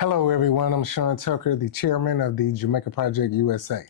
Hello, everyone. I'm Sean Tucker, the chairman of the Jamaica Project USA.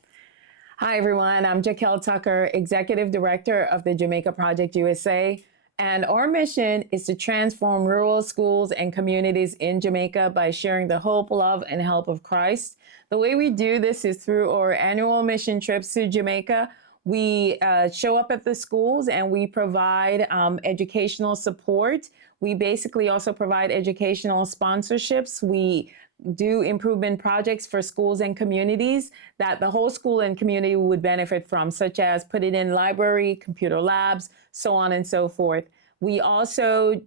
Hi, everyone. I'm Jaquel Tucker, Executive Director of the Jamaica Project USA. And our mission is to transform rural schools and communities in Jamaica by sharing the hope, love, and help of Christ. The way we do this is through our annual mission trips to Jamaica. We show up at the schools and we provide educational support. We basically also provide educational sponsorships. We do improvement projects for schools and communities that the whole school and community would benefit from, such as putting in library, computer labs, so on and so forth. We also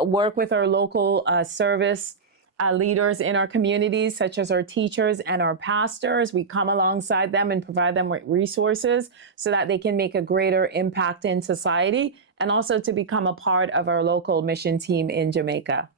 work with our local service leaders in our communities, such as our teachers and our pastors. We come alongside them and provide them with resources so that they can make a greater impact in society and also to become a part of our local mission team in Jamaica.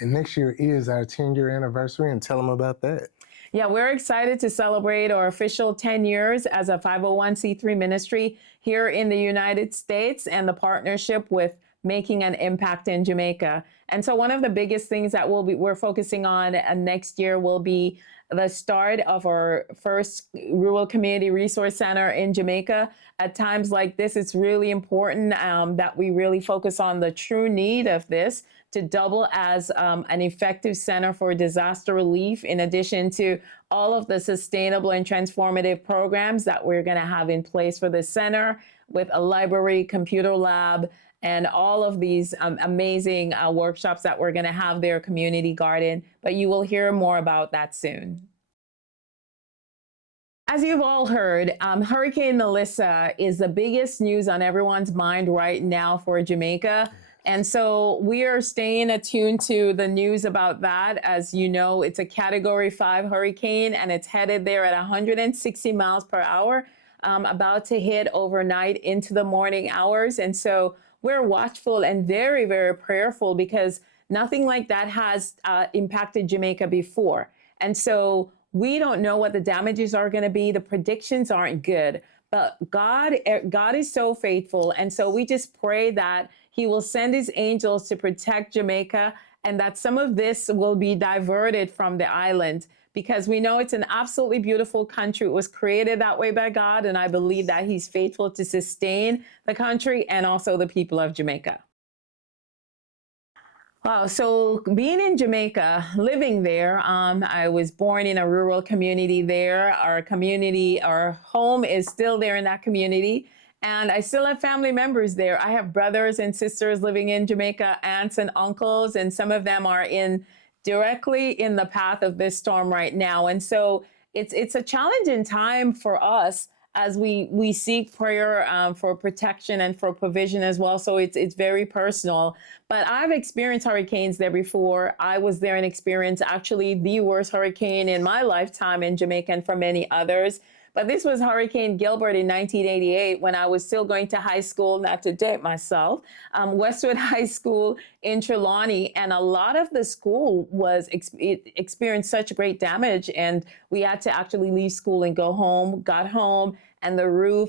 And next year is our 10-year anniversary, and tell them about that. Yeah, we're excited to celebrate our official 10 years as a 501c3 ministry here in the United States and the partnership with Making an Impact in Jamaica. And so one of the biggest things that we're focusing on next year will be the start of our first Rural Community Resource Center in Jamaica. At times like this, it's really important that we really focus on the true need of this to double as an effective center for disaster relief, in addition to all of the sustainable and transformative programs that we're going to have in place for the center with a library, computer lab, and all of these amazing workshops that we're going to have there, community garden. But you will hear more about that soon. As you've all heard, Hurricane Melissa is the biggest news on everyone's mind right now for Jamaica. And so we are staying attuned to the news about that. As you know, it's a Category 5 hurricane and it's headed there at 160 miles per hour, about to hit overnight into the morning hours. And so we're watchful and very, very prayerful because nothing like that has impacted Jamaica before. And so we don't know what the damages are going to be. The predictions aren't good, but God is so faithful. And so we just pray that He will send His angels to protect Jamaica and that some of this will be diverted from the island, because we know it's an absolutely beautiful country. It was created that way by God. And I believe that He's faithful to sustain the country and also the people of Jamaica. Wow, so being in Jamaica, living there, I was born in a rural community there. Our home is still there in that community. And I still have family members there. I have brothers and sisters living in Jamaica, aunts and uncles, and some of them are directly in the path of this storm right now. And so it's a challenging time for us as we seek prayer for protection and for provision as well. So it's very personal. But I've experienced hurricanes there before. I was there and experienced actually the worst hurricane in my lifetime in Jamaica and for many others. But this was Hurricane Gilbert in 1988 when I was still going to high school, not to date myself, Westwood High School in Trelawney. And a lot of the school experienced such great damage. And we had to actually leave school and go home, got home, and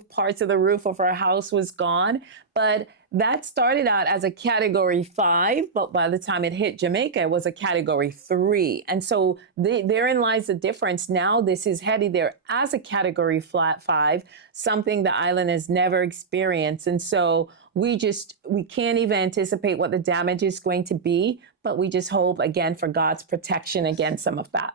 parts of the roof of our house was gone. But that started out as a Category 5, but by the time it hit Jamaica, it was a Category 3. And so therein lies the difference. Now this is headed there as a Category 5, something the island has never experienced. And so we can't even anticipate what the damage is going to be, but we just hope, again, for God's protection against some of that.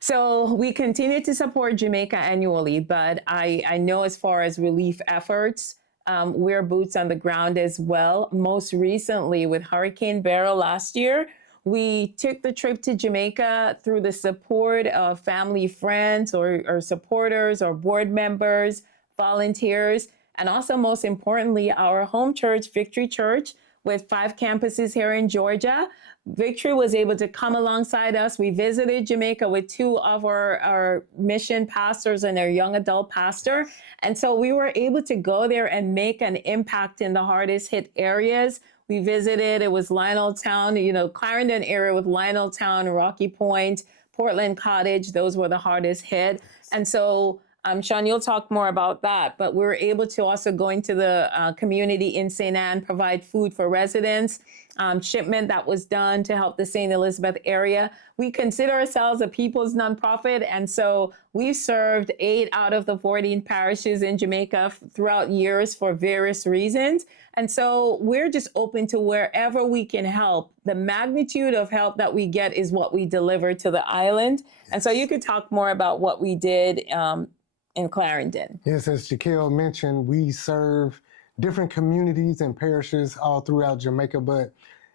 So we continue to support Jamaica annually, but I know as far as relief efforts, we're boots on the ground as well. Most recently with Hurricane Beryl last year, we took the trip to Jamaica through the support of family, friends, or supporters, or board members, volunteers, and also most importantly, our home church, Victory Church, with 5 campuses here in Georgia. Victory was able to come alongside us. We visited Jamaica with 2 of our mission pastors and their young adult pastor. And so we were able to go there and make an impact in the hardest hit areas. We visited, it was Lioneltown, Clarendon area with Lioneltown, Rocky Point, Portland Cottage. Those were the hardest hit. And so Sean, you'll talk more about that, but we were able to also go into the community in St. Anne, provide food for residents, shipment that was done to help the St. Elizabeth area. We consider ourselves a people's nonprofit, and so we've served 8 out of the 14 parishes in Jamaica throughout years for various reasons. And so we're just open to wherever we can help. The magnitude of help that we get is what we deliver to the island. And so you could talk more about what we did in Clarendon. Yes, as Jaquel mentioned, we serve different communities and parishes all throughout Jamaica, but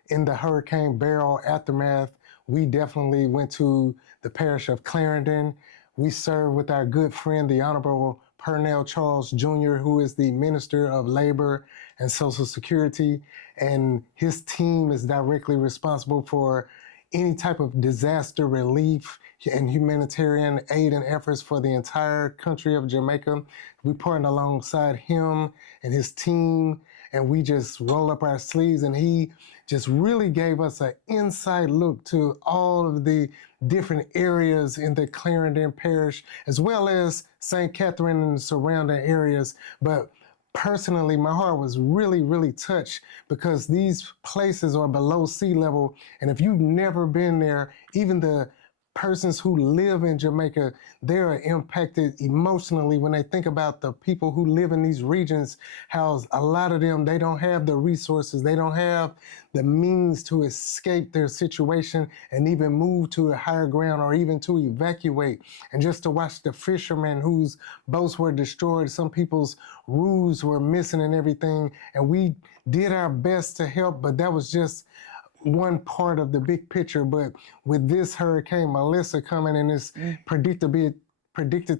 in the Hurricane Beryl aftermath, we definitely went to the parish of Clarendon. We served with our good friend, the Honorable Purnell Charles Jr., who is the Minister of Labor and Social Security, and his team is directly responsible for any type of disaster relief and humanitarian aid and efforts for the entire country of Jamaica. We partnered alongside him and his team, and we just roll up our sleeves, and he just really gave us an inside look to all of the different areas in the Clarendon Parish, as well as St. Catherine and the surrounding areas. But personally, my heart was really, really touched because these places are below sea level. And if you've never been there, even the persons who live in Jamaica, they are impacted emotionally when they think about the people who live in these regions, how a lot of them, they don't have the resources, they don't have the means to escape their situation and even move to a higher ground or even to evacuate. And just to watch the fishermen whose boats were destroyed, some people's roofs were missing and everything. And we did our best to help, but that was just one part of the big picture. But with this hurricane Melissa coming, and it's predicted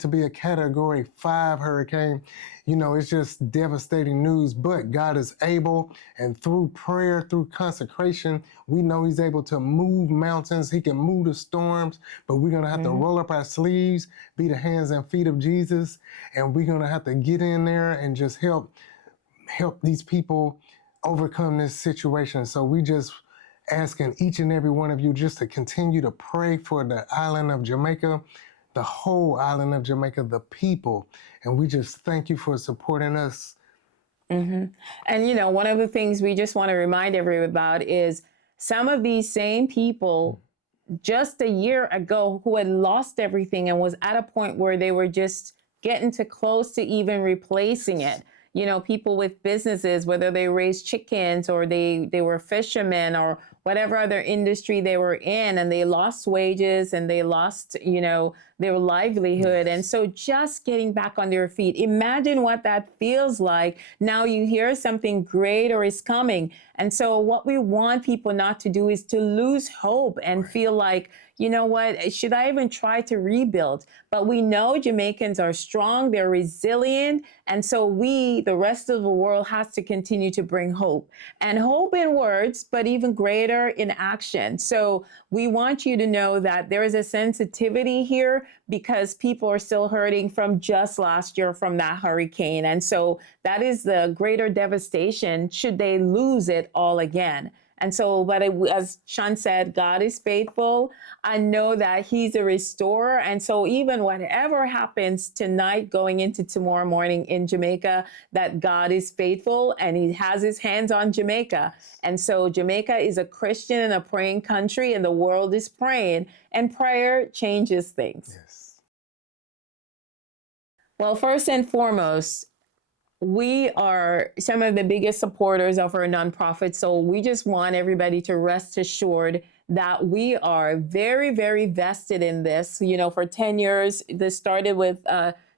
to be a Category 5 hurricane, you know, it's just devastating news. But God is able, and through prayer, through consecration, we know He's able to move mountains. He can move the storms, but we're gonna have to roll up our sleeves, be the hands and feet of Jesus, and we're gonna have to get in there and just help these people overcome this situation. So we just asking each and every one of you just to continue to pray for the island of Jamaica, the whole island of Jamaica, the people. And we just thank you for supporting us. And, you know, one of the things we just want to remind everyone about is some of these same people just a year ago who had lost everything and was at a point where they were just getting to close to even replacing it. You know, people with businesses, whether they raised chickens or they were fishermen or whatever other industry they were in, and they lost wages and they lost, you know, their livelihood. And so just getting back on their feet, imagine what that feels like. Now you hear something greater is coming. And so what we want people not to do is to lose hope and feel like, you know what, should I even try to rebuild? But we know Jamaicans are strong, they're resilient. And so we, the rest of the world, has to continue to bring hope. And hope in words, but even greater in action. So we want you to know that there is a sensitivity here because people are still hurting from just last year from that hurricane. And so that is the greater devastation should they lose it all again. And so, but as Sean said, God is faithful. I know that He's a restorer. And so even whatever happens tonight going into tomorrow morning in Jamaica, that God is faithful and He has His hands on Jamaica. And so Jamaica is a Christian and a praying country, and the world is praying, and prayer changes things. Yes. Well, first and foremost, we are some of the biggest supporters of our nonprofit. So we just want everybody to rest assured that we are very, very vested in this. You know, for 10 years, this started with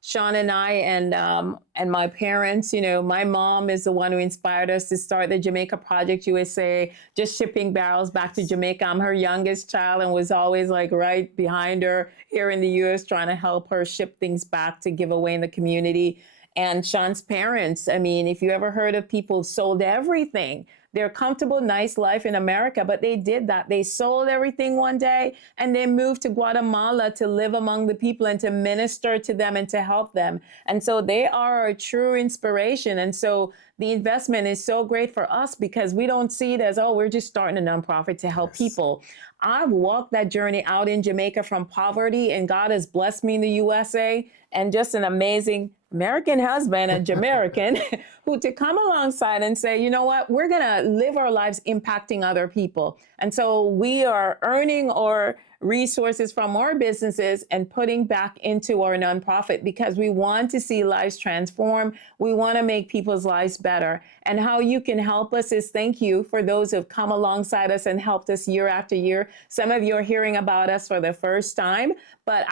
Sean and I and my parents. You know, my mom is the one who inspired us to start the Jamaica Project USA, just shipping barrels back to Jamaica. I'm her youngest child and was always like right behind her here in the US, trying to help her ship things back to give away in the community. And Sean's parents, I mean, if you ever heard of people who sold everything, their comfortable, nice life in America, but they did that. They sold everything one day and they moved to Guatemala to live among the people and to minister to them and to help them. And so they are a true inspiration. And so the investment is so great for us because we don't see it as, oh, we're just starting a nonprofit to help people. I've walked that journey out in Jamaica from poverty, and God has blessed me in the USA, and just an amazing American husband, a Jamaican, who to come alongside and say, you know what, we're gonna live our lives impacting other people. And so we are earning our resources from our businesses and putting back into our nonprofit because we want to see lives transform. We want to make people's lives better. And how you can help us is thank you for those who have come alongside us and helped us year after year. Some of you are hearing about us for the first time, but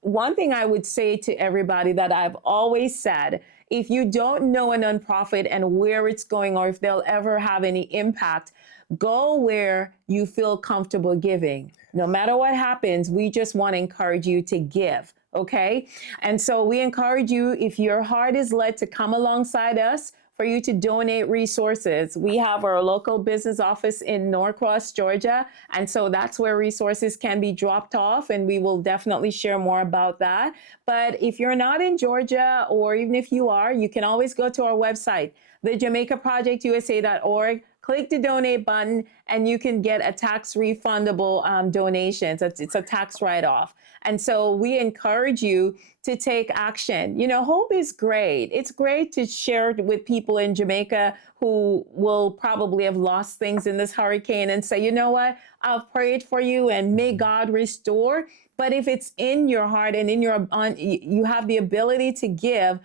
one thing I would say to everybody that I've always said, if you don't know a nonprofit and where it's going or if they'll ever have any impact, go where you feel comfortable giving. No matter what happens, we just want to encourage you to give, okay? And so we encourage you, if your heart is led, to come alongside us for you to donate resources. We have our local business office in Norcross, Georgia, and so that's where resources can be dropped off, and we will definitely share more about that. But if you're not in Georgia, or even if you are, you can always go to our website, the JamaicaProjectUSA.org. Click the donate button and you can get a tax refundable donation. It's a tax write-off. And so we encourage you to take action. You know, hope is great. It's great to share it with people in Jamaica who will probably have lost things in this hurricane and say, you know what, I've prayed for you and may God restore. But if it's in your heart and you have the ability to give,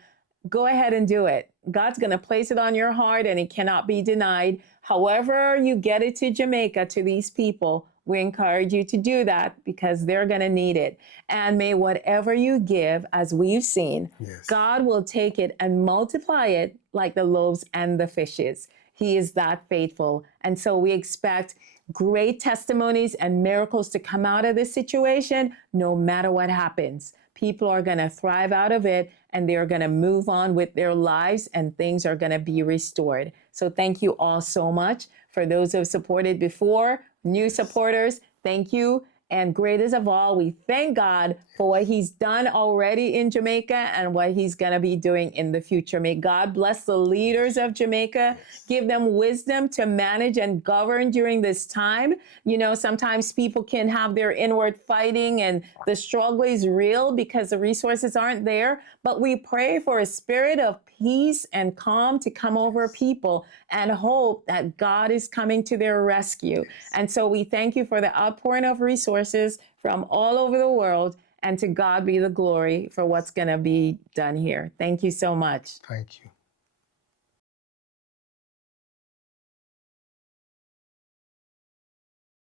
go ahead and do it. God's going to place it on your heart and it cannot be denied. However you get it to Jamaica, to these people, we encourage you to do that because they're going to need it. And may whatever you give, as we've seen, yes, God will take it and multiply it like the loaves and the fishes. He is that faithful. And so we expect great testimonies and miracles to come out of this situation, no matter what happens. People are going to thrive out of it and they're going to move on with their lives and things are going to be restored. So thank you all so much. For those who have supported before, new supporters, thank you. And greatest of all, we thank God for what he's done already in Jamaica and what he's going to be doing in the future. May God bless the leaders of Jamaica, give them wisdom to manage and govern during this time. You know, sometimes people can have their inward fighting and the struggle is real because the resources aren't there. But we pray for a spirit of peace and calm to come over people and hope that God is coming to their rescue. And so we thank you for the outpouring of resources from all over the world, and to God be the glory for what's going to be done here. Thank you so much. Thank you.